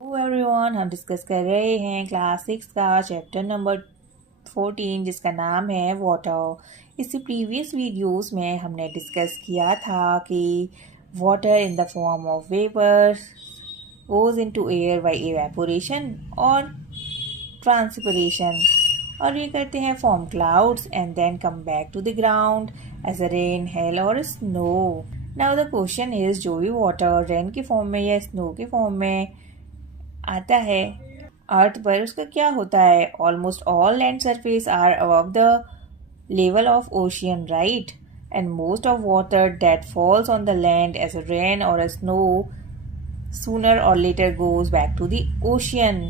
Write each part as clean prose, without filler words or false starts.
Hello everyone, हम discuss कर रहे हैं क्लास 6 का चैप्टर नंबर 14 जिसका नाम है वाटर। इससे प्रीवियस वीडियोस में हमने डिस्कस किया था कि water in the form of vapour goes into air by evaporation और ट्रांसपिरेशन, और ये करते हैं form clouds and then come back to the ground as a rain, hail और snow. Now the question is, जो भी वाटर रेन के form में या स्नो के फॉर्म में आता है अर्थ पर, उसका क्या होता है? Almost all land surface are above the level of ocean, right? And most of water that falls on the land as a rain or a snow sooner or later goes back to the ocean.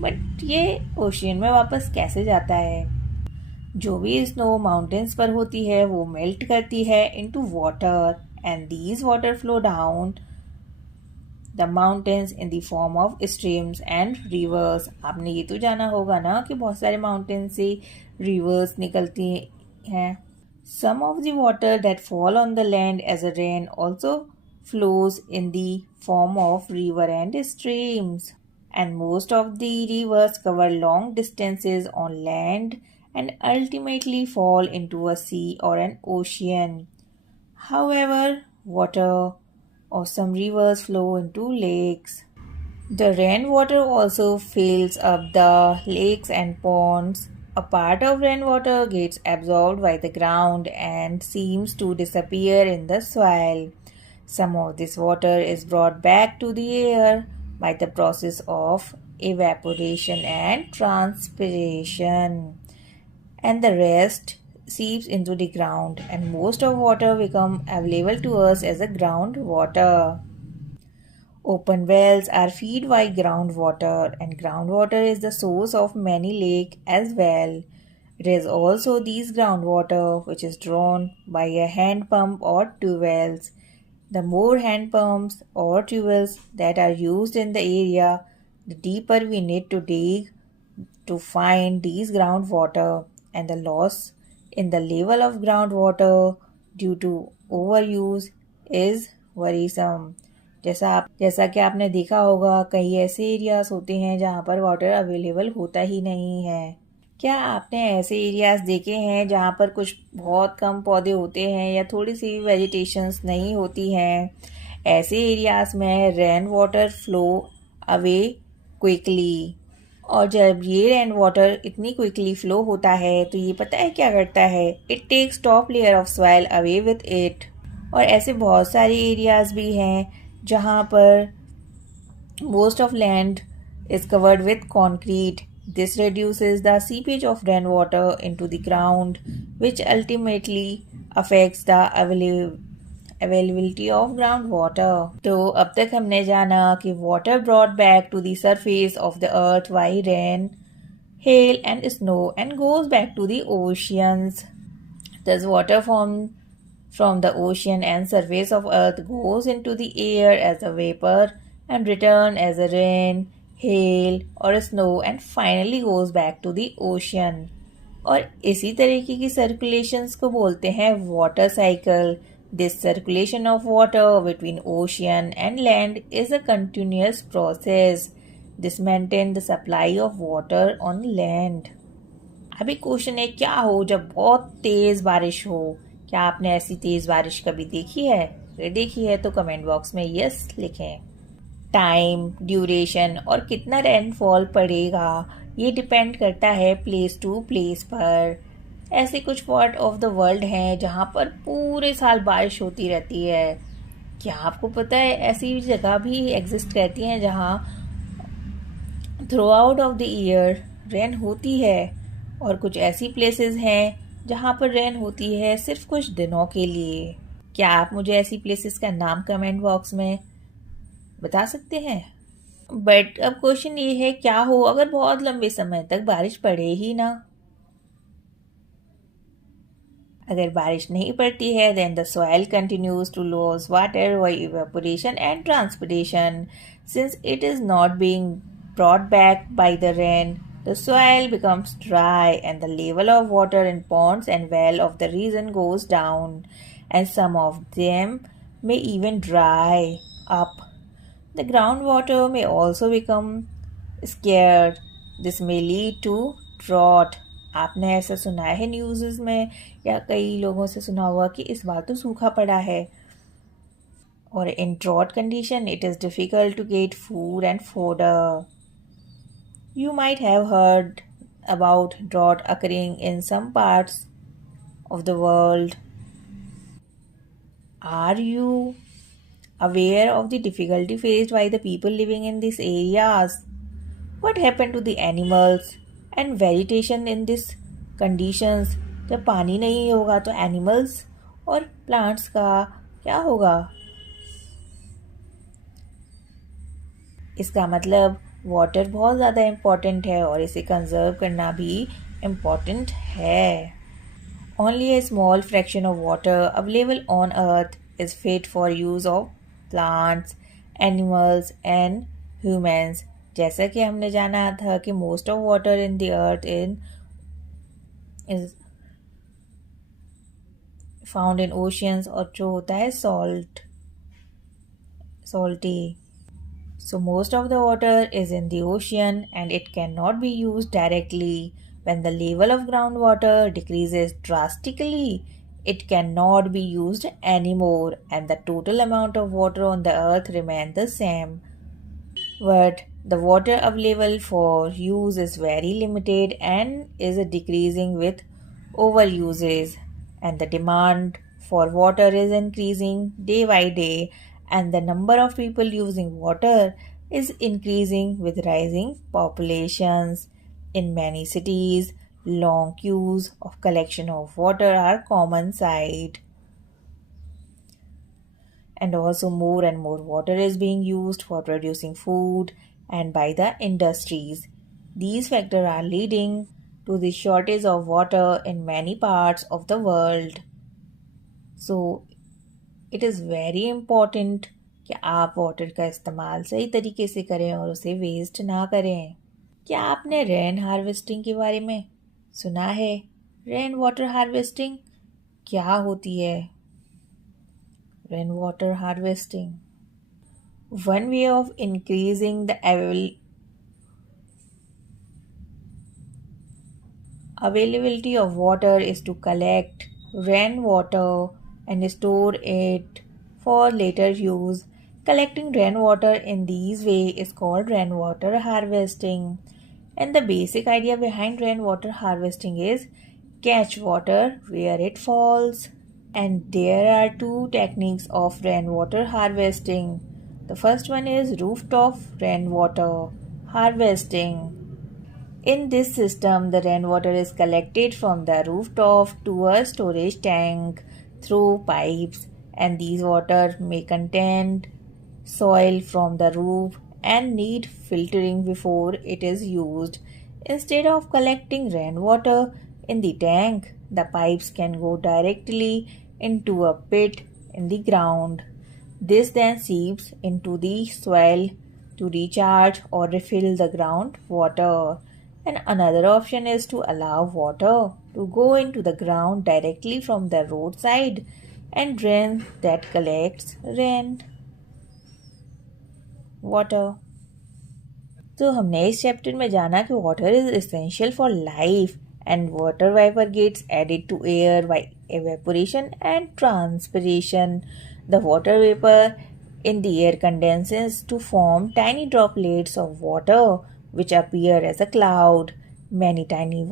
But ये ocean में वापस कैसे जाता है? जो भी snow mountains पर होती है वो मेल्ट करती है into water and these water flow down the mountains in the form of streams and reverse. आपने ये तो जाना होगा ना कि बहुत सारे माउंटेन से रिवर्स निकलती हैं। Some of the water that fall on the land as a rain also flows in the form of river and streams, and most of the rivers cover long distances on land and ultimately fall into a sea or an ocean. However, water of some rivers flow into lakes. The rainwater also fills up the lakes and ponds. A part of rainwater gets absorbed by the ground and seems to disappear in the soil. Some of this water is brought back to the air by the process of evaporation and transpiration, and the rest seeps into the ground, and most of water become available to us as a groundwater. Open wells are fed by groundwater, and groundwater is the source of many lakes as well. It is also these groundwater which is drawn by a hand pump or tubewells. The more hand pumps or tubewells that are used in the area, the deeper we need to dig to find these groundwater, and the loss in the level of groundwater due to overuse is worrisome. जैसा कि आपने देखा होगा, कई ऐसे areas होते हैं जहाँ पर वाटर अवेलेबल होता ही नहीं है। क्या आपने ऐसे एरियाज देखे हैं जहाँ पर कुछ बहुत कम पौधे होते हैं या थोड़ी सी वेजिटेशंस नहीं होती हैं? ऐसे एरियाज में rain water flow away quickly, और जब ये रेन वाटर इतनी क्विकली फ्लो होता है तो ये पता है क्या करता है? It takes top layer of soil away with it. और ऐसे बहुत सारे एरियाज भी हैं जहाँ पर most of land is covered with concrete. This reduces the seepage of rainwater into the ground, which ultimately affects the availability of groundwater. तो अब तक हमने जाना कि water brought back to the surface of the earth by rain, hail and snow and goes back to the oceans. Thus water from the ocean and surface of earth goes into the air as a vapor and return as a rain, hail or snow and finally goes back to the ocean. और इसी तरीके की circulations को बोलते हैं water cycle. This circulation of water between ocean and land is a continuous process. This maintains the supply of water on land. अभी question है, क्या हो जब बहुत तेज बारिश हो? क्या आपने ऐसी तेज बारिश कभी देखी है? अगर देखी है तो कमेंट बॉक्स में यस लिखें. टाइम, ड्यूरेशन और कितना रेनफॉल पड़ेगा ये डिपेंड करता है प्लेस टू प्लेस पर. ऐसे कुछ पार्ट ऑफ द वर्ल्ड हैं जहाँ पर पूरे साल बारिश होती रहती है. क्या आपको पता है ऐसी जगह भी एग्जिस्ट करती हैं जहाँ through out of the year rain होती है, और कुछ ऐसी प्लेसेस हैं जहाँ पर रेन होती है सिर्फ कुछ दिनों के लिए. क्या आप मुझे ऐसी प्लेसेस का नाम कमेंट बॉक्स में बता सकते हैं? बट अब क्वेश्चन ये है, क्या हो अगर बहुत लंबे समय तक बारिश पड़े ही ना? अगर बारिश नहीं पड़ती है then the soil continues to loss water by evaporation and transpiration. Since it is not being brought back by the rain, the soil becomes dry and the level of water in ponds and well of the region goes down, and some of them may even dry up. The groundwater may also become scarce. This may lead to drought. आपने ऐसा सुना है news में या कई लोगों से सुना होगा कि इस बार तो सूखा पड़ा है. Or in drought condition, it is difficult to get food and fodder. You might have heard about drought occurring in some parts of the world. Are you aware of the difficulty faced by the people living in these areas? What happened to the animals and vegetation in these conditions? जब पानी नहीं होगा तो animals और plants का क्या होगा? इसका मतलब वाटर बहुत ज़्यादा इम्पॉर्टेंट है और इसे कंजर्व करना भी इम्पॉर्टेंट है. Only a small fraction of water available on earth is fit for use of plants, animals and humans. जैसा कि हमने जाना था कि most of water in the earth is found in oceans और जो होता है salty. So most of the water is in the ocean and it cannot be used directly. When the level of groundwater decreases drastically, it cannot be used anymore and the total amount of water on the earth remains the same. But the water available for use is very limited and is decreasing with overuses, and the demand for water is increasing day by day, and the number of people using water is increasing with rising populations. In many cities, long queues of collection of water are common sight, and also more and more water is being used for producing food and by the industries. These factors are leading to the shortage of water in many parts of the world. So it is very important कि आप water का इस्तेमाल सही तरीके से करें और उसे वेस्ट ना करें. क्या आपने रेन हार्वेस्टिंग के बारे में सुना है? रेन वाटर हार्वेस्टिंग क्या होती है? Rainwater harvesting. One way of increasing the availability of water is to collect rainwater and store it for later use. Collecting rainwater in these way is called rainwater harvesting. And the basic idea behind rainwater harvesting is catch water where it falls. And there are two techniques of rainwater harvesting. The first one is rooftop rainwater harvesting. In this system, the rainwater is collected from the rooftop to a storage tank through pipes, and these water may contain soil from the roof and need filtering before it is used. Instead of collecting rainwater in the tank, the pipes can go directly into a pit in the ground. This then seeps into the soil to recharge or refill the groundwater. And another option is to allow water to go into the ground directly from the roadside and drain that collects rain water. तो हमने इस chapter में जाना कि water is essential for life and water vapor gets added to air by evaporation and transpiration. The water vapor in the air condenses to form tiny droplets of water which appear as a cloud. Many tiny